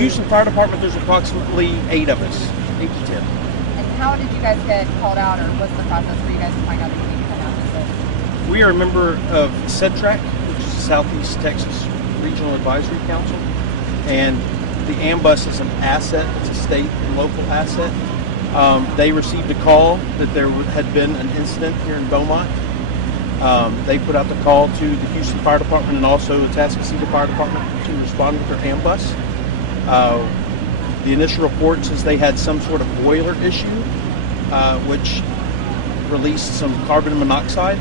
Houston Fire Department, there's approximately 8 of us, 8 to 10. And how did you guys get called out, or what's the process for you guys to find out that you need to come out to this? We are a member of CEDTRAC, which is the Southeast Texas Regional Advisory Council, and the AMBUS is an asset. It's a state and local asset. They received a call that there had been an incident here in Beaumont. They put out the call to the Houston Fire Department and also the Atascocita Fire Department to respond with their AMBUS. The initial report says they had some sort of boiler issue, which released some carbon monoxide.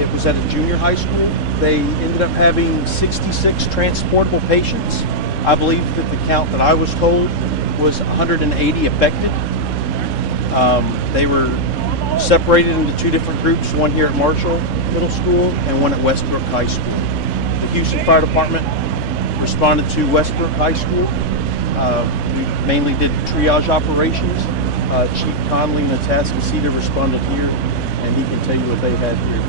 It was at a junior high school. They ended up having 66 transportable patients. I believe that the count that I was told was 180 affected. They were separated into 2 different groups, one here at Marshall Middle School and one at Westbrook High School. The Houston Fire Department responded to Westbrook High School. We mainly did triage operations. Chief Conley in Atascocita responded here, and he can tell you what they had here.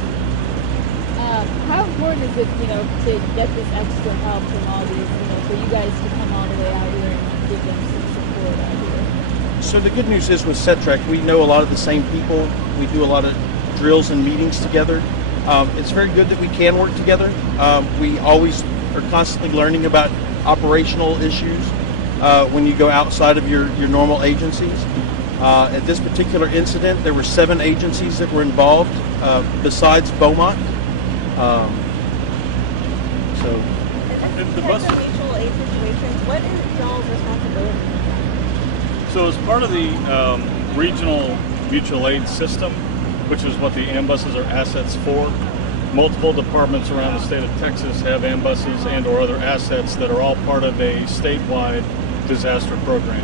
How important is it, to get this extra help from all these, for you guys to come all the way out here and give them some support out here? So the good news is with CEDTRAC, we know a lot of the same people. We do a lot of drills and meetings together. It's very good that we can work together. We always are constantly learning about operational issues when you go outside of your normal agencies. At this particular incident, there were 7 agencies that were involved besides Beaumont. In the bus mutual aid situations, what is y'all's responsibility? So as part of the regional mutual aid system, which is what the AMBUSs are assets for, multiple departments around the state of Texas have AMBUSs and or other assets that are all part of a statewide disaster program.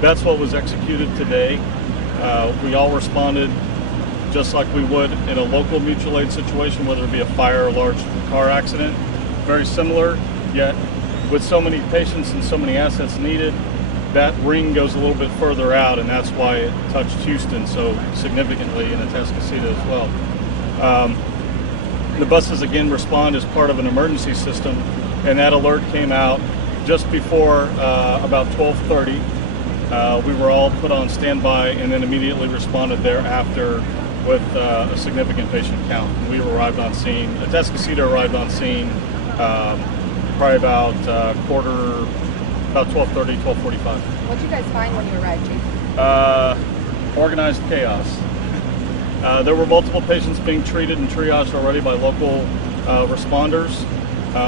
That's what was executed today. We all responded just like we would in a local mutual aid situation, whether it be a fire or a large car accident. Very similar, yet with so many patients and so many assets needed, that ring goes a little bit further out, and that's why it touched Houston so significantly in Atascocita as well. The buses again respond as part of an emergency system, and that alert came out just before about 12:30. We were all put on standby and then immediately responded thereafter with a significant patient count. We arrived on scene. Atascocita arrived on scene probably about 12:30, 12:45. What did you guys find when you arrived, Chief? Organized chaos. There were multiple patients being treated and triaged already by local responders.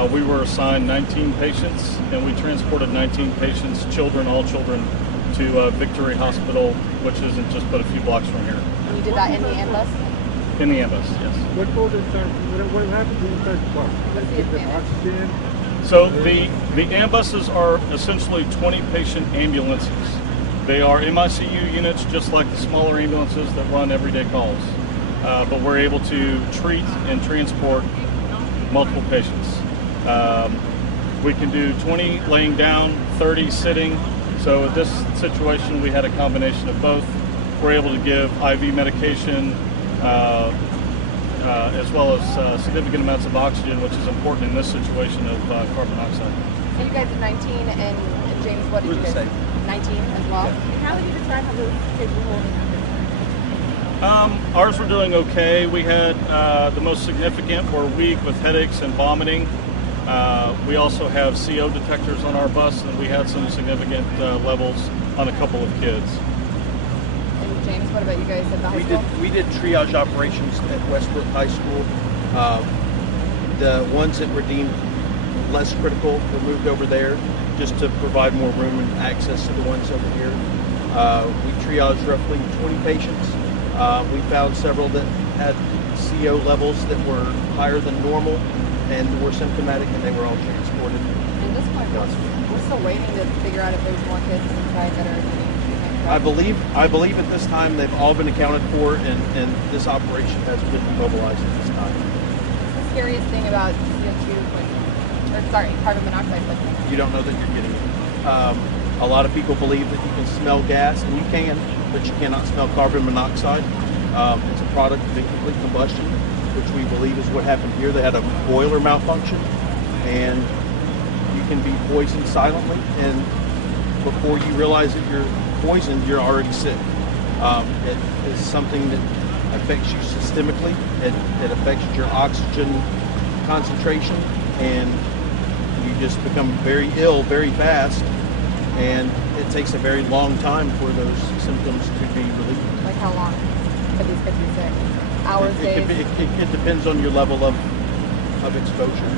We were assigned 19 patients, and we transported 19 patients, all children, to Victory Hospital, which isn't just but a few blocks from here. And you did that in the AMBUS? In the AMBUS, yes. What happened to the third part? What's the advantage? Oxygen? So the AMBUSs are essentially 20 patient ambulances. They are MICU units, just like the smaller ambulances that run everyday calls. But we're able to treat and transport multiple patients. We can do 20 laying down, 30 sitting. So in this situation, we had a combination of both. We're able to give IV medication as well as significant amounts of oxygen, which is important in this situation of carbon monoxide. So you guys did 19, and James, what did you guys do? 19 as well? And how would you describe how those kids were holding up? Ours were doing okay. We had the most significant were weak with headaches and vomiting. We also have CO detectors on our bus, and we had some significant levels on a couple of kids. And James, what about you guys at the high school? We did triage operations at Westbrook High School. The ones that were deemed less critical were moved over there just to provide more room and access to the ones over here. We triaged roughly 20 patients. We found several that had CO levels that were higher than normal and were symptomatic, and they were all transported. At this point, we're still waiting to figure out if there's more kids inside that are getting treatment. I believe at this time they've all been accounted for, and this operation has been mobilized at this time. The scariest thing about CO2, carbon monoxide, you don't know that you're getting it. A lot of people believe that you can smell gas, and you can, but you cannot smell carbon monoxide. It's a product of incomplete combustion, which we believe is what happened here. They had a boiler malfunction, and you can be poisoned silently, and before you realize that you're poisoned, you're already sick. It is something that affects you systemically. It affects your oxygen concentration, and you just become very ill very fast, and it takes a very long time for those symptoms to be relieved. Like how long could these kids be sick? Hours, days? It depends on your level of exposure.